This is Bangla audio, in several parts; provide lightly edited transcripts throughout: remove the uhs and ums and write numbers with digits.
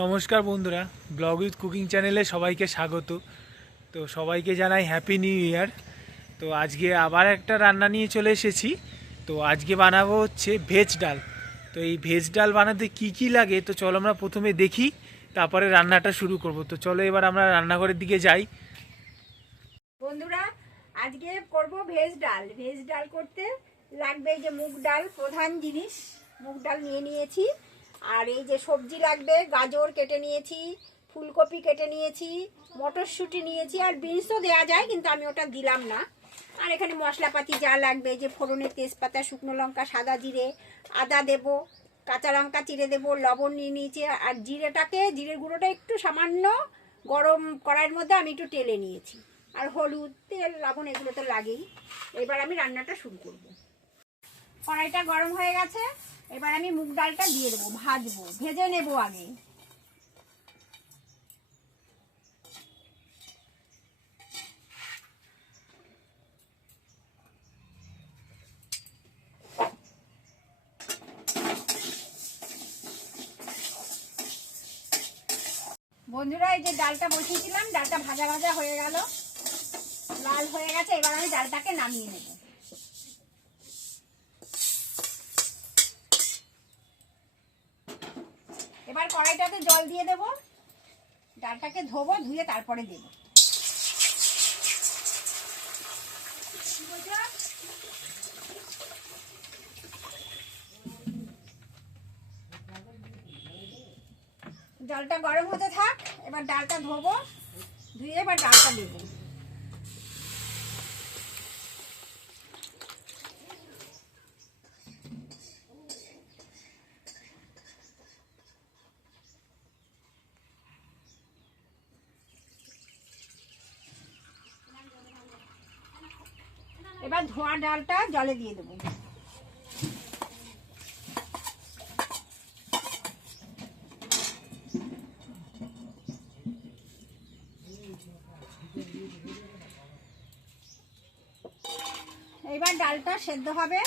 নমস্কার বন্ধুরা, ব্লগ উইথ কুকিং চ্যানেলে সবাইকে স্বাগত। তো সবাইকে জানাই হ্যাপি নিউ ইয়ার। তো আজকে আবার একটা রান্না নিয়ে চলে এসেছি। তো আজকে বানাবো হচ্ছে ভেজ ডাল। তো এই ভেজ ডাল বানাতে কি কি লাগে তো চলো আমরা প্রথমে দেখি, তারপরে রান্নাটা শুরু করব। তো চলো এবার আমরা রান্নাঘরের দিকে যাই। বন্ধুরা, আজকে করব ভেজ ডাল। ভেজ ডাল করতে লাগবে এই যে মুগ ডাল, প্রধান জিনিস। মুগ ডাল নিয়ে নিয়েছি। আর এই যে সবজি লাগবে, গাজর কেটে নিয়েছি, ফুলকপি কেটে নিয়েছি, মটরশুঁটি নিয়েছি, আর বিনসও দেওয়া যায় কিন্তু আমি ওটা দিলাম না। আর এখানে মশলাপাতি যা লাগবে, যে ফোড়নের তেজপাতা, শুকনো লঙ্কা, সাদা জিরে, আদা দেব, কাঁচা লঙ্কা চিড়ে দেবো, লবণ নিয়ে নিয়েছি। আর জিরের গুঁড়োটা একটু সামান্য গরম কড়াইয়ের মধ্যে আমি একটু টেলে নিয়েছি। আর হলুদ, তেল, লবণ এগুলো তো লাগেই। এবার আমি রান্নাটা শুরু করব। কড়াইটা গরম হয়ে গেছে, এবার আমি মুগ ডালটা দিয়ে দেবো, ভাজবো, ভেজে নেব আগে। বন্ধুরা, এই যে ডালটা বসিয়েছিলাম, ডালটা ভাজা ভাজা হয়ে গেল, লাল হয়ে গেছে। এবার আমি ডালটাকে নামিয়ে নেব। এবার কড়াইটাতে জল দিয়ে দেব, ডালটাকে ধোবো, ধুয়ে তারপরে দেবো। জলটা গরম হতে থাক, এবার ডালটা ধোবো, ধুয়ে এবার ডালটা দেবো। এবার ধোয়া ডালটা জলে দিয়ে দেবো। এবার ডালটা সেদ্ধ হবে,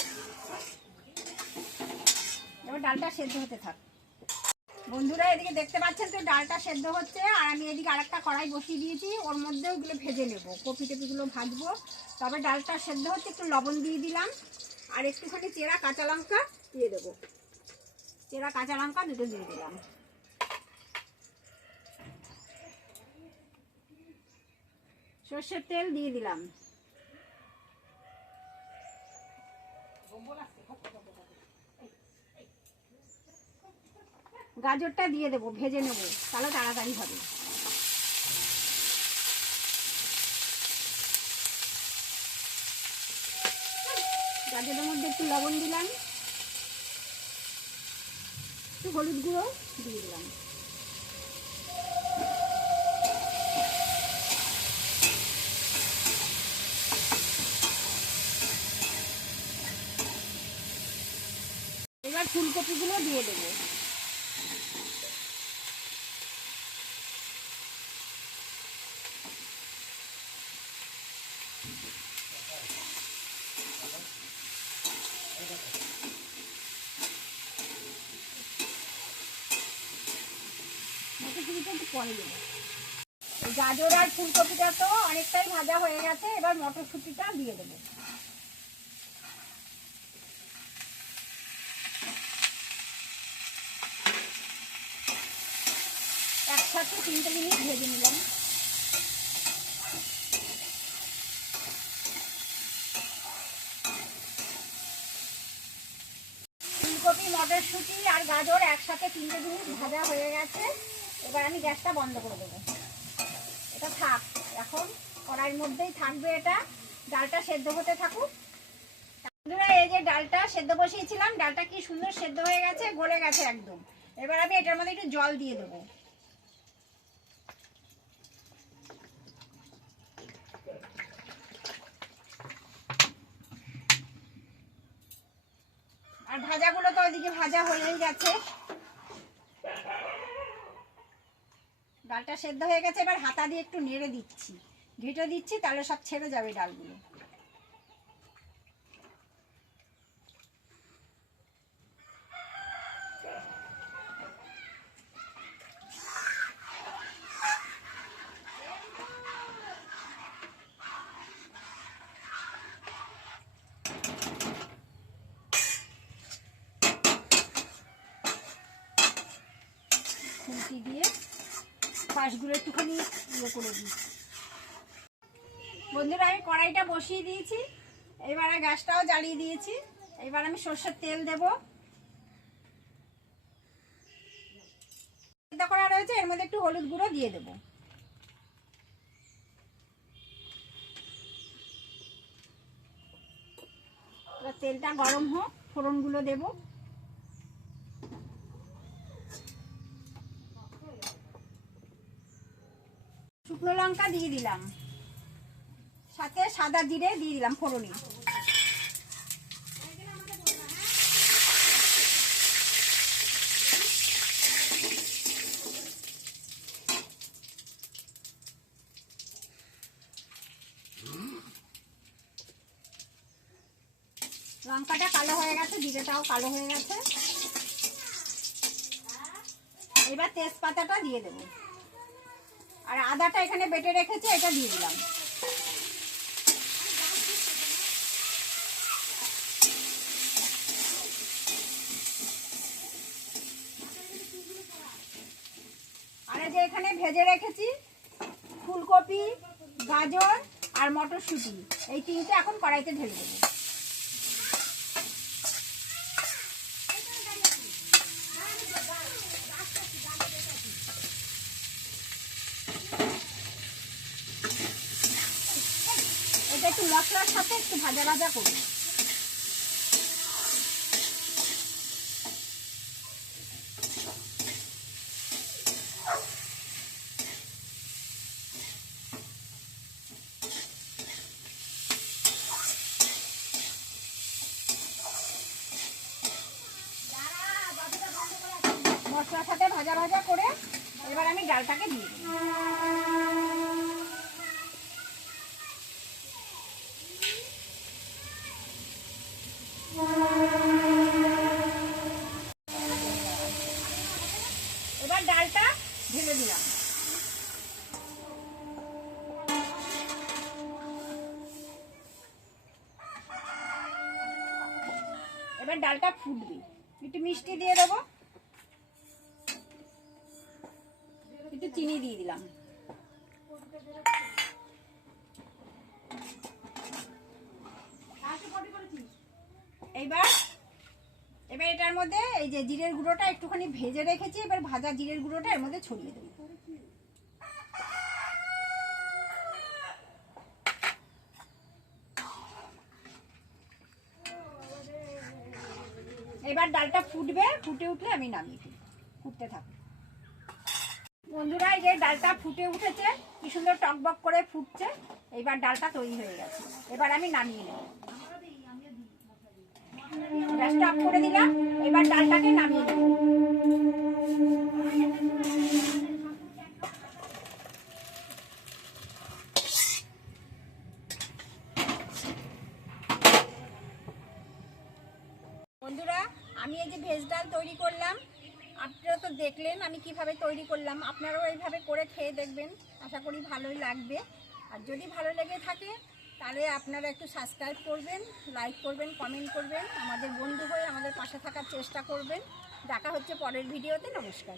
এবার ডালটা সেদ্ধ হতে থাক। বন্ধুরা, এদিকে দেখতে পাচ্ছেন তো ডালটা সেদ্ধ হচ্ছে, আর আমি এদিকে আরেকটা কড়াই বসিয়ে দিয়েছি, ওর মধ্যে ওগুলো ভেজে নেব, কপি টপিগুলো ভাজবো। তবে ডালটা সেদ্ধ হচ্ছে, একটু লবণ দিয়ে দিলাম, আর একটুখানি চেরা কাঁচা লঙ্কা দিয়ে দেবো। চেরা কাঁচা লঙ্কা দুটো দিয়ে দিলাম। সর্ষের তেল দিয়ে দিলাম। গাজরটা দিয়ে দেবো, ভেজে নেব, তাহলে তাড়াতাড়ি হবে। গাজরের মধ্যে একটু লবণ দিলাম, একটু হলুদ গুঁড়ো দিয়ে দিলাম। এবার ফুলকপিগুলো দিয়ে দেবো। মটরশুঁটিটা একটু পরে দেবো। গাজর আর ফুলকপিটা তো অনেকটাই ভাজা হয়ে গেছে, এবার মটরশুঁটিটা দিয়ে দেবো। একসাথে 3 মিনিট ভেজে নিলাম। ফুলকপি, মটরশুঁটি আর গাজর একসাথে 3 মিনিট ভাজা হয়ে গেছে। এবার আমি গ্যাসটা বন্ধ করে দেবো। এটা থাক, এখন কড়াইয়ের মধ্যেই থাকবে এটা। ডালটা সেদ্ধ হতে থাকুক। বন্ধুরা, এই যে ডালটা সেদ্ধ বসিয়েছিলাম, ডালটা কি সুন্দর সেদ্ধ হয়ে গেছে, গলে গেছে একদম। এবার আমি এটার মধ্যে একটু জল দিয়ে দেবো। আর ভাজাগুলো তো ওইদিকে ভাজা হয়েই গেছে, ডালটা সেদ্ধ হয়ে গেছে। এবার হাতা দিয়ে একটু নেড়ে দিচ্ছি, ঘেঁটে দিচ্ছি, তাহলে সব ছেড়ে যাবে ডালগুলো। খুন্তি দিয়ে পাশগুলো একটুখানি ইয়ে করে দিই। বন্ধুরা আমি কড়াইটা বসিয়ে দিয়েছি, এবারে গ্যাসটাও জ্বালিয়ে দিয়েছি। এবার আমি সর্ষের তেল দেব। সিদ্ধ করা রয়েছে, এর মধ্যে একটু হলুদ গুঁড়ো দিয়ে দেব। তেলটা গরম হোক, ফোড়নগুলো দেব। শুকনো লঙ্কা দিয়ে দিলাম, সাথে সাদা জিরে দিয়ে দিলাম ফোড়নে। লঙ্কাটা কালো হয়ে গেছে, জিরেটাও কালো হয়ে গেছে। এবার তেজপাতাটা দিয়ে দেবো, আর আদাটা এখানে বেটে রেখেছি, এটা দিয়ে দিলাম। আর এই যে এখানে ভেজে রেখেছি ফুলকপি, গাজর আর মটরশুঁটি, এই তিনটে এখন কড়াইতে ঢেলে দেবো। এটা একটু মশলার সাথে একটু ভাজা ভাজা করবো। মশলার সাথে ভাজা ভাজা করে এবার আমি ডালটাকে দিয়ে দেবো। এবার ডালটা ঢেলে দিলাম। এবার ডালটা ফুটবে, একটু মিষ্টি দিয়ে দেবো, একটু চিনি দিয়ে দিলাম। এবার এটার মধ্যে এই যে জিরের গুঁড়োটা একটুখানি ভেজে রেখেছি, এবার ভাজা জিরের গুঁড়োটা এর মধ্যে ছড়িয়ে দেবো। এবার ডালটা ফুটবে, ফুটে উঠলে আমি নামিয়ে দিই, ফুটতে থাকবে। বন্ধুরা এই যে ডালটা ফুটে উঠেছে, কি সুন্দর টকবক করে ফুটছে। এবার ডালটা তৈরি হয়ে গেছে, এবার আমি নামিয়ে নেব। গ্যাসটা অফ করে দিলাম, এবার ডালটাকে নামিয়ে নেব। বন্ধুরা আমি এই যে ভেজ ডাল তৈরি করলাম, আপনারা তো দেখলেন আমি কিভাবে তৈরি করলাম। আপনারাও এইভাবে করে খেয়ে দেখবেন, আশা করি ভালোই লাগবে। আর যদি ভালো লেগে থাকে তাহলে আপনারা একটু সাবস্ক্রাইব করবেন, লাইক করবেন, কমেন্ট করবেন, আমাদের বন্ধু হয়ে আমাদের পাশে থাকার চেষ্টা করবেন। দেখা হচ্ছে পরের ভিডিওতে। নমস্কার।